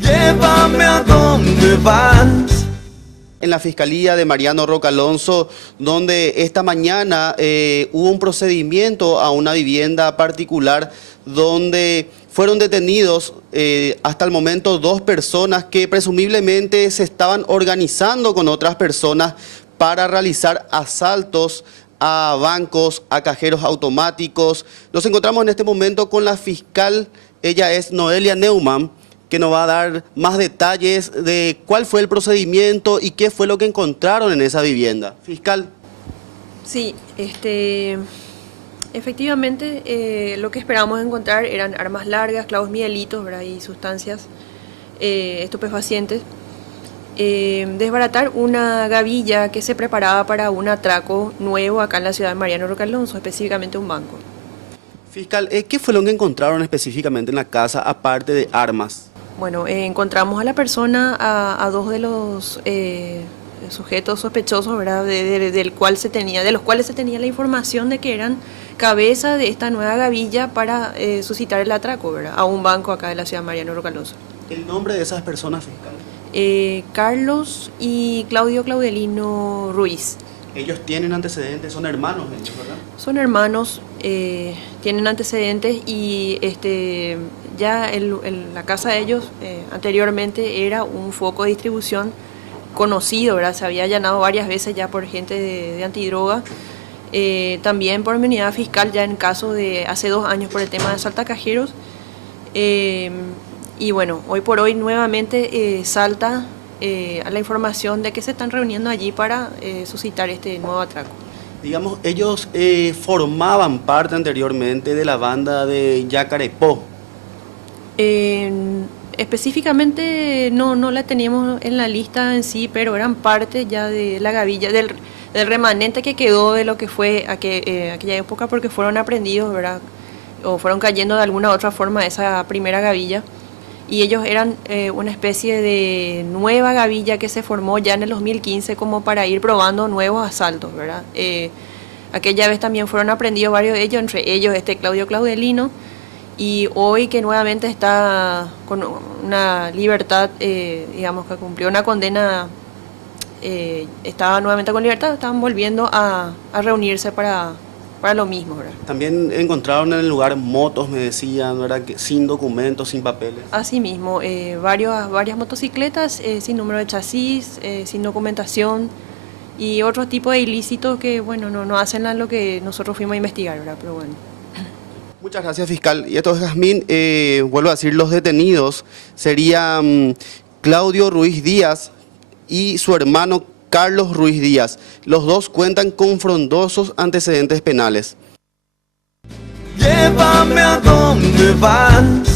Llévame a donde vas. En la Fiscalía de Mariano Roca Alonso, donde esta mañana hubo un procedimiento a una vivienda particular donde fueron detenidos hasta el momento 2 personas que presumiblemente se estaban organizando con otras personas para realizar asaltos a bancos, a cajeros automáticos. Nos encontramos en este momento con la fiscal, ella es Noelia Neumann, que nos va a dar más detalles de cuál fue el procedimiento y qué fue lo que encontraron en esa vivienda. Fiscal. Sí, efectivamente lo que esperábamos encontrar eran armas largas, clavos miguelitos, ¿verdad? Y sustancias estupefacientes. Desbaratar una gavilla que se preparaba para un atraco nuevo acá en la ciudad de Mariano Roca Alonso, específicamente un banco. Fiscal, ¿qué fue lo que encontraron específicamente en la casa, aparte de armas? Bueno, encontramos a la persona, a 2 de los sujetos sospechosos, ¿verdad? De los cuales se tenía la información de que eran cabeza de esta nueva gavilla para suscitar el atraco, ¿verdad? A un banco acá de la ciudad de Mariano Roca Alonso. ¿El nombre de esas personas, fiscal? Carlos y Claudio Claudelino Ruiz. Ellos tienen antecedentes, son hermanos ellos, ¿verdad? Son hermanos, tienen antecedentes y ya la casa de ellos anteriormente era un foco de distribución conocido, ¿verdad? Se había allanado varias veces ya por gente de antidroga, también por mi unidad fiscal ya en caso de hace 2 años por el tema de saltacajeros. Y bueno, hoy por hoy nuevamente salta a la información de que se están reuniendo allí para suscitar este nuevo atraco. Digamos, ellos formaban parte anteriormente de la banda de Yacarepó. Específicamente no la teníamos en la lista en sí, pero eran parte ya de la gavilla, del remanente que quedó de lo que fue aquella época, porque fueron aprendidos, ¿verdad? O fueron cayendo de alguna u otra forma esa primera gavilla. Y ellos eran una especie de nueva gavilla que se formó ya en el 2015 como para ir probando nuevos asaltos, ¿verdad? Aquella vez también fueron aprendidos varios de ellos, entre ellos Claudio Claudelino, y hoy que nuevamente está con una libertad, digamos que cumplió una condena, estaba nuevamente con libertad, estaban volviendo a reunirse para lo mismo, ¿verdad? También encontraron en el lugar motos, me decían, ¿verdad? Sin documentos, sin papeles. Así mismo, varias motocicletas sin número de chasis, sin documentación y otros tipos de ilícitos que, bueno, no hacen a lo que nosotros fuimos a investigar, ¿verdad? Pero bueno. Muchas gracias, fiscal. Y esto es Jazmín, vuelvo a decir, los detenidos serían Claudio Ruiz Díaz y su hermano Carlos Ruiz Díaz. Los 2 cuentan con frondosos antecedentes penales. Llévame a donde vas.